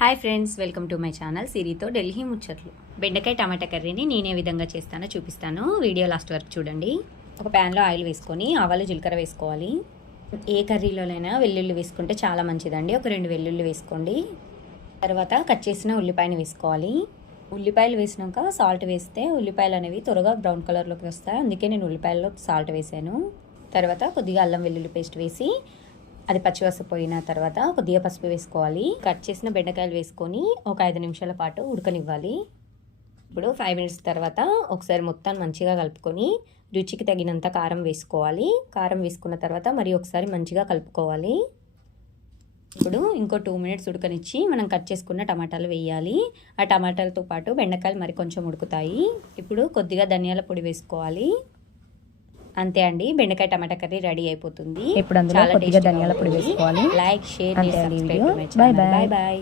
Hi friends, welcome to my channel సిరితో ఢిల్లీ ముచ్చట్లు. బెండకాయ టమాటా కర్రీని నేనే విధంగా చేస్తానో చూపిస్తాను. వీడియో లాస్ట్ వరకు చూడండి. ఒక ప్యాన్లో ఆయిల్ వేసుకొని ఆవాలు జీలకర్ర వేసుకోవాలి. ఏ కర్రీలోనైనా వెల్లుల్లి వేసుకుంటే చాలా మంచిదండి. ఒక 2 వెల్లుల్లి వేసుకోండి. తర్వాత కట్ చేసిన ఉల్లిపాయని వేసుకోవాలి. ఉల్లిపాయలు వేసినాక సాల్ట్ వేస్తే ఉల్లిపాయలు అనేవి త్వరగా బ్రౌన్ కలర్లోకి వస్తాయి. అందుకే నేను ఉల్లిపాయల్లో సాల్ట్ వేసాను. తర్వాత కొద్దిగా అల్లం వెల్లుల్లి పేస్ట్ వేసి అది పచ్చివాసన పోయిన తర్వాత కొద్దిగా పసుపు వేసుకోవాలి. కట్ చేసిన బెండకాయలు వేసుకొని ఒక 5 నిమిషాల పాటు ఉడకనివ్వాలి. ఇప్పుడు 5 మినిట్స్ తర్వాత ఒకసారి మొత్తం మంచిగా కలుపుకొని రుచికి తగినంత కారం వేసుకోవాలి. కారం వేసుకున్న తర్వాత మరి ఒకసారి మంచిగా కలుపుకోవాలి. ఇప్పుడు ఇంకో 2 మినిట్స్ ఉడకనిచ్చి మనం కట్ చేసుకున్న టమాటాలు వేయాలి. ఆ టమాటాలతో పాటు బెండకాయలు మరి కొంచెం ఉడుకుతాయి. ఇప్పుడు కొద్దిగా ధనియాల పొడి వేసుకోవాలి. అంతే అండి, బెండకాయ టమాటా కర్రీ రెడీ అయిపోతుంది. ఇప్పుడు అందులో కొద్దిగా ధనియాల పొడి వేసుకోవాలి. లైక్, షేర్, అంతే అండి. Subscribe to my channel. By by.